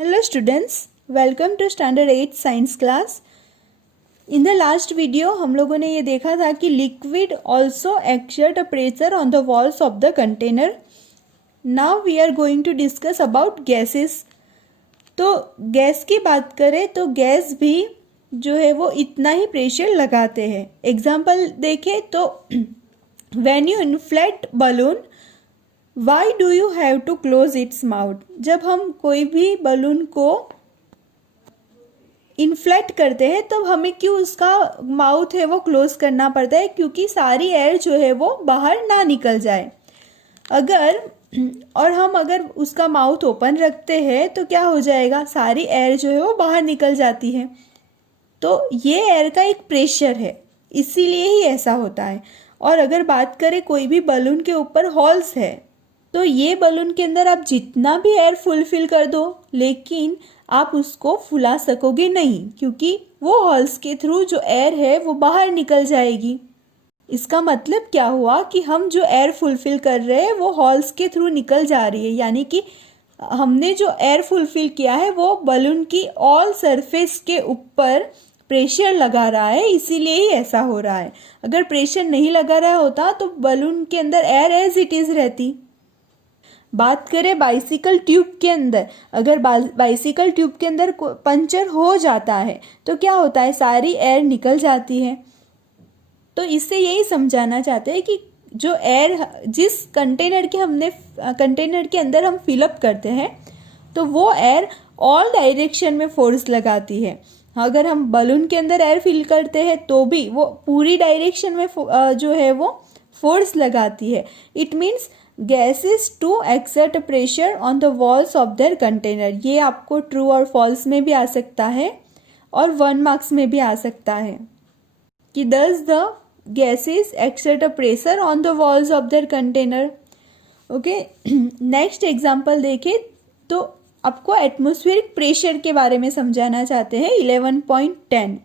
Hello students, welcome to standard 8 science class. In the last video हम लोगों ने ये देखा था कि liquid also exert a pressure on the walls of the container. Now we are going to discuss about gases. तो gas की बात करें तो गैस भी जो है वो इतना ही प्रेशर लगाते हैं. एग्जाम्पल देखें तो when you inflate balloon, why do you have to close its mouth. जब हम कोई भी बलून को इन्फ्लेट करते हैं तब हमें क्यों उसका माउथ है वो क्लोज करना पड़ता है, क्योंकि सारी एयर जो है वो बाहर ना निकल जाए. अगर उसका माउथ ओपन रखते हैं तो क्या हो जाएगा, सारी एयर जो है वो बाहर निकल जाती है. तो ये एयर का एक प्रेशर है, इसीलिए ही ऐसा होता है. और अगर बात करें कोई भी बलून के ऊपर हॉल्स है तो ये बलून के अंदर आप जितना भी एयर फुलफिल कर दो लेकिन आप उसको फुला सकोगे नहीं, क्योंकि वो हॉल्स के थ्रू जो एयर है वो बाहर निकल जाएगी. इसका मतलब क्या हुआ कि हम जो एयर फुलफिल कर रहे हैं वो हॉल्स के थ्रू निकल जा रही है, यानी कि हमने जो एयर फुलफिल किया है वो बलून की ऑल सरफेस के ऊपर प्रेशर लगा रहा है, इसीलिए ही ऐसा हो रहा है. अगर प्रेशर नहीं लगा रहा होता तो बलून के अंदर एयर एज इट इज़ रहती. बात करें बाइसिकल ट्यूब के अंदर, अगर बाइसिकल ट्यूब के अंदर पंचर हो जाता है तो क्या होता है, सारी एयर निकल जाती है. तो इससे यही समझाना चाहते हैं कि जो एयर जिस कंटेनर के अंदर हम फिलअप करते हैं तो वो एयर ऑल डायरेक्शन में फोर्स लगाती है. अगर हम बलून के अंदर एयर फिल करते हैं तो भी वो पूरी डायरेक्शन में जो है वो फोर्स लगाती है. It means gases to exert pressure on the walls of their container. ये आपको ट्रू और फॉल्स में भी आ सकता है और 1 मार्क्स में भी आ सकता है कि दस the gases exert a pressure on the walls of their container. Okay, next example देखें तो आपको एटमॉस्फेरिक प्रेशर के बारे में समझाना चाहते हैं 11.10.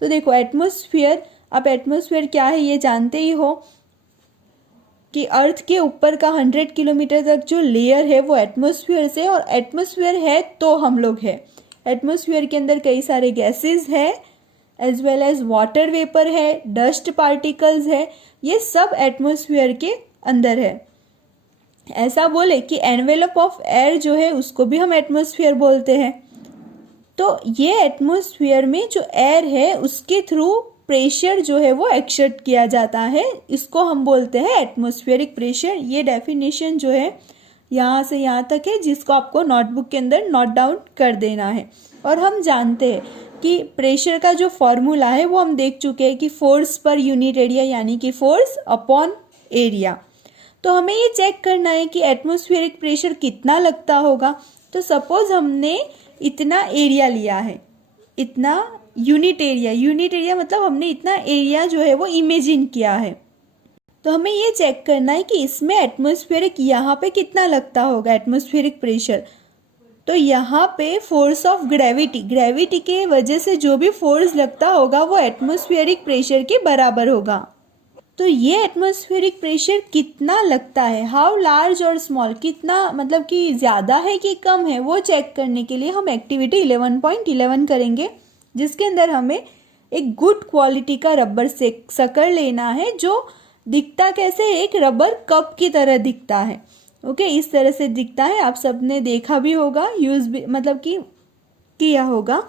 तो देखो एटमॉस्फेयर, आप एटमॉस्फेयर क्या है ये जानते ही हो कि अर्थ के ऊपर का 100 किलोमीटर तक जो लेयर है वो एटमॉस्फेयर से, और एटमॉस्फेयर है तो हम लोग है. एटमॉस्फेयर के अंदर कई सारे गैसेस है as well as water vapour है, डस्ट पार्टिकल्स है, ये सब एटमॉस्फेयर के अंदर है. ऐसा बोले कि एनवेलप ऑफ एयर जो है उसको भी हम एटमॉस्फेयर बोलते हैं. तो ये एटमॉस्फेयर में जो एयर है उसके थ्रू प्रेशर जो है वो एक्सर्ट किया जाता है, इसको हम बोलते हैं एटमॉस्फेरिक प्रेशर. ये डेफिनेशन जो है यहाँ से यहाँ तक है, जिसको आपको नोटबुक के अंदर नोट डाउन कर देना है. और हम जानते हैं कि प्रेशर का जो फॉर्मूला है वो हम देख चुके हैं कि फोर्स पर यूनिट एरिया, यानी कि फोर्स अपॉन एरिया. तो हमें ये चेक करना है कि एटमॉस्फेरिक प्रेशर कितना लगता होगा. तो सपोज हमने इतना एरिया लिया है, इतना यूनिट एरिया मतलब हमने इतना एरिया जो है वो इमेजिन किया है. तो हमें ये चेक करना है कि इसमें एटमॉस्फेरिक यहाँ पे कितना लगता होगा एटमॉस्फेरिक प्रेशर. तो यहाँ पे फोर्स ऑफ ग्रेविटी के वजह से जो भी फोर्स लगता होगा वो एटमॉस्फेरिक प्रेशर के बराबर होगा. तो ये एटमॉस्फेरिक प्रेशर कितना लगता है, हाउ लार्ज और स्मॉल, कितना मतलब कि ज़्यादा है कि कम है, वो चेक करने के लिए हम एक्टिविटी 11.11 करेंगे, जिसके अंदर हमें एक गुड क्वालिटी का रबर शक्कर लेना है जो दिखता कैसे, एक रबर कप की तरह दिखता है. ओके, इस तरह से दिखता है. आप सबने देखा भी होगा, यूज़ भी मतलब कि किया होगा.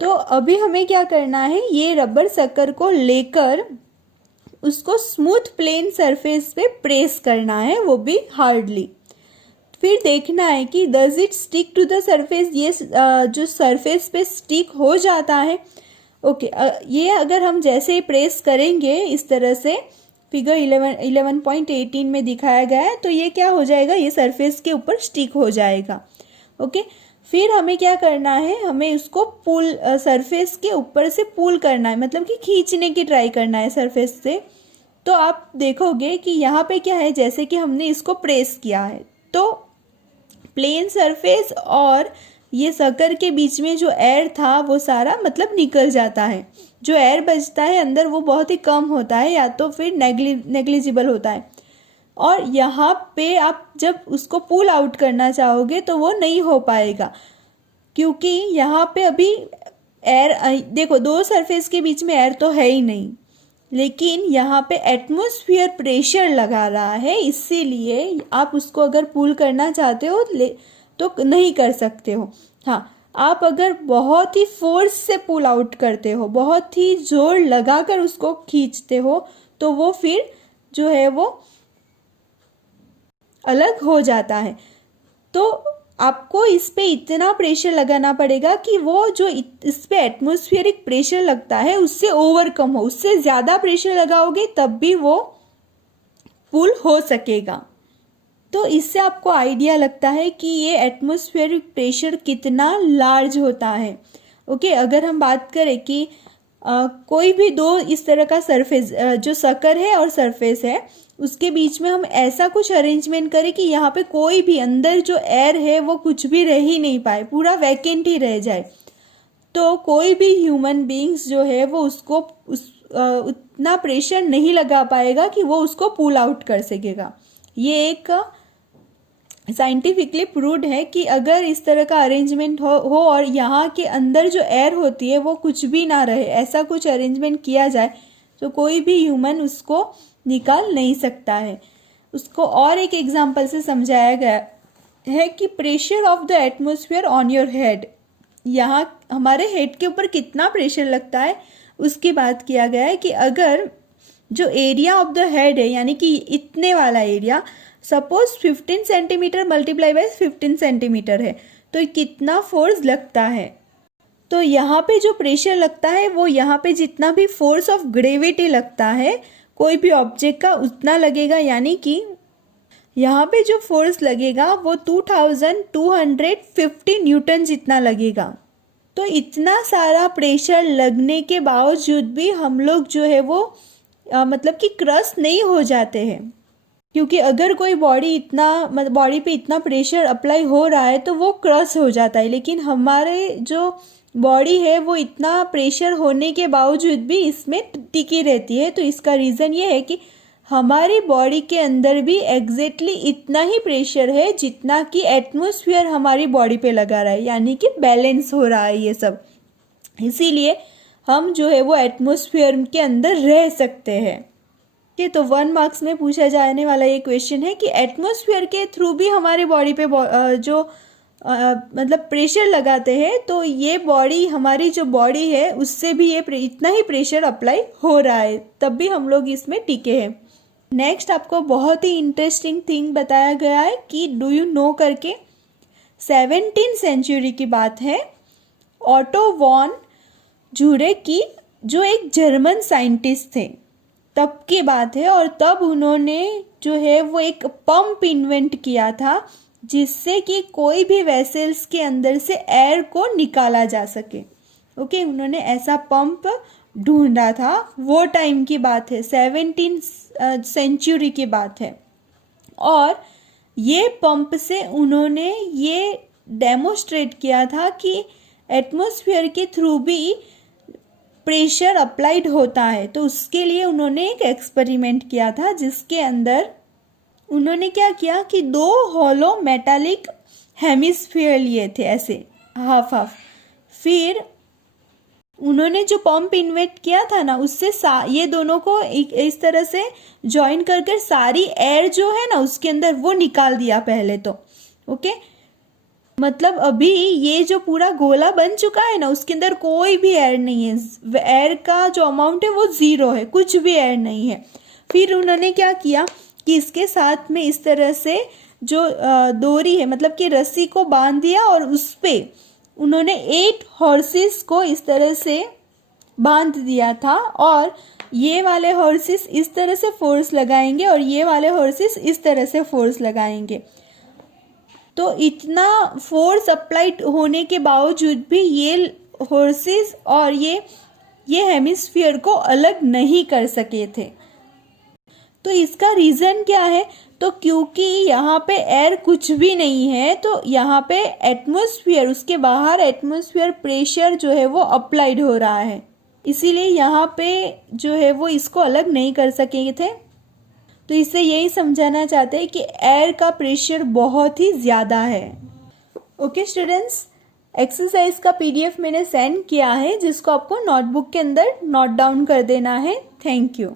तो अभी हमें क्या करना है, ये रबर शक्कर को लेकर उसको स्मूथ प्लेन सरफेस पे प्रेस करना है, वो भी हार्डली. फिर देखना है कि does it stick to the surface, ये जो सरफेस पे स्टिक हो जाता है. ओके, ये अगर हम जैसे ही प्रेस करेंगे इस तरह से, फिगर 11.18 में दिखाया गया है, तो ये क्या हो जाएगा, ये सरफेस के ऊपर स्टिक हो जाएगा. ओके, फिर हमें क्या करना है, हमें उसको पुल सरफेस के ऊपर से पुल करना है, मतलब कि खींचने की ट्राई करना है सरफेस से. तो आप देखोगे कि यहाँ पे क्या है, जैसे कि हमने इसको प्रेस किया है तो प्लेन सरफेस और ये शक्कर के बीच में जो एयर था वो सारा मतलब निकल जाता है. जो एयर बचता है अंदर वो बहुत ही कम होता है या तो फिर नेग्लिजिबल होता है. और यहाँ पे आप जब उसको पुल आउट करना चाहोगे तो वो नहीं हो पाएगा. क्योंकि यहाँ पे अभी एयर, देखो दो सरफेस के बीच में एयर तो है ही नहीं, लेकिन यहाँ पे एटमॉस्फेयर प्रेशर लगा रहा है, इसीलिए आप उसको अगर पुल करना चाहते हो तो नहीं कर सकते हो। हाँ, आप अगर बहुत ही फोर्स से पुल आउट करते हो, बहुत ही जोर लगाकर उसको खींचते हो, तो वो फिर जो है वो अलग हो जाता है। तो आपको इस पे इतना प्रेशर लगाना पड़ेगा कि वो जो इस पे एटमॉस्फेरिक प्रेशर लगता है उससे ओवरकम हो, उससे ज़्यादा प्रेशर लगाओगे तब भी वो पुल हो सकेगा। तो इससे आपको आइडिया लगता है कि ये एटमॉस्फेरिक प्रेशर कितना लार्ज होता है। ओके, अगर हम बात करें कि कोई भी दो इस तरह का सरफेस, जो सर्कल है और सरफेस है, उसके बीच में हम ऐसा कुछ अरेंजमेंट करें कि यहाँ पे कोई भी अंदर जो एयर है वो कुछ भी रह ही नहीं पाए, पूरा वैकेंट ही रह जाए, तो कोई भी ह्यूमन बीइंग्स जो है वो उसको उतना प्रेशर नहीं लगा पाएगा कि वो उसको पुल आउट कर सकेगा। ये एक साइंटिफिकली प्रूव्ड है कि अगर इस तरह का अरेंजमेंट हो और यहाँ के अंदर जो एयर होती है वो कुछ भी ना रहे, ऐसा कुछ अरेंजमेंट किया जाए, तो कोई भी ह्यूमन उसको निकाल नहीं सकता है। उसको और एक एग्जांपल से समझाया गया है कि pressure of the atmosphere on your head, यहाँ हमारे हेड के ऊपर कितना प्रेशर लगता है उसकी बात किया गया है कि अगर जो एरिया ऑफ द हेड है, यानी कि इतने वाला area, suppose 15 centimetre multiply by 15 centimetre है, तो कितना फोर्स लगता है। तो यहाँ पे जो प्रेशर लगता है वो यहाँ पे जितना भी फोर्स ऑफ ग्रेविटी लगता है कोई भी ऑब्जेक्ट का उतना लगेगा, यानी कि यहाँ पे जो फोर्स लगेगा वो 2250 न्यूटन जितना लगेगा। तो इतना सारा प्रेशर लगने के बावजूद भी हम लोग जो है वो मतलब कि क्रश नहीं हो जाते हैं, क्योंकि अगर कोई बॉडी पे इतना प्रेशर अप्लाई हो रहा है तो वो क्रश हो जाता है, लेकिन हमारे जो बॉडी है वो इतना प्रेशर होने के बावजूद भी इसमें टिकी रहती है। तो इसका रीज़न ये है कि हमारी बॉडी के अंदर भी एग्जैक्टली इतना ही प्रेशर है जितना कि एटमॉस्फेयर हमारी बॉडी पे लगा रहा है, यानी कि बैलेंस हो रहा है ये सब। इसीलिए हम जो है वो एटमॉस्फेयर के अंदर रह सकते हैं। कि तो 1 मार्क्स में पूछा जाने वाला ये क्वेश्चन है कि एटमॉस्फेयर के थ्रू भी हमारी बॉडी पे जो मतलब प्रेशर लगाते हैं, तो ये बॉडी, हमारी जो बॉडी है उससे भी ये इतना ही प्रेशर अप्लाई हो रहा है, तब भी हम लोग इसमें टिके हैं। नेक्स्ट आपको बहुत ही इंटरेस्टिंग थिंग बताया गया है कि डू यू नो करके, 17th सेंचुरी की बात है। ऑटो वॉन ज्यूरेकी जो एक जर्मन साइंटिस्ट थे, तब की बात है, और तब उन्होंने जो है वो एक पंप इन्वेंट किया था जिससे कि कोई भी वेसल्स के अंदर से एयर को निकाला जा सके। ओके, उन्होंने ऐसा पंप ढूंढा था, वो टाइम की बात है, 17th सेंचुरी की बात है। और ये पंप से उन्होंने ये डेमोस्ट्रेट किया था कि एटमॉस्फेयर के थ्रू भी प्रेशर अप्लाइड होता है। तो उसके लिए उन्होंने एक एक्सपेरिमेंट किया था जिसके अंदर उन्होंने क्या किया कि 2 हॉलो मेटालिक हेमिस्फीयर लिए थे, ऐसे हाफ हाफ। फिर उन्होंने जो पंप इन्वेंट किया था ना, उससे ये दोनों को इस तरह से ज्वाइन कर सारी एयर जो है ना उसके अंदर वो निकाल दिया पहले तो। ओके, मतलब अभी ये जो पूरा गोला बन चुका है ना उसके अंदर कोई भी एयर नहीं है, एयर का जो अमाउंट है वो 0 है, कुछ भी एयर नहीं है। फिर उन्होंने क्या किया कि इसके साथ में इस तरह से जो डोरी है, मतलब कि रस्सी को बांध दिया, और उस पर उन्होंने 8 हॉर्सेस को इस तरह से बांध दिया था, और ये वाले हॉर्सेस इस तरह से फोर्स लगाएंगे और ये वाले हॉर्सेस इस तरह से फोर्स लगाएंगे। तो इतना फोर्स अप्लाइड होने के बावजूद भी ये हॉर्सेस और ये हेमिस्फीयर को अलग नहीं कर सके थे। तो इसका रीज़न क्या है? तो क्योंकि यहाँ पे एयर कुछ भी नहीं है, तो यहाँ पे एटमॉस्फेयर, उसके बाहर एटमॉस्फेयर प्रेशर जो है वो अप्लाइड हो रहा है, इसीलिए यहाँ पे जो है वो इसको अलग नहीं कर सके थे। तो इससे यही समझाना चाहते हैं कि एयर का प्रेशर बहुत ही ज़्यादा है। ओके स्टूडेंट्स, एक्सरसाइज का पीडीएफ मैंने सेंड किया है, जिसको आपको नोटबुक के अंदर नोट डाउन कर देना है। Thank you.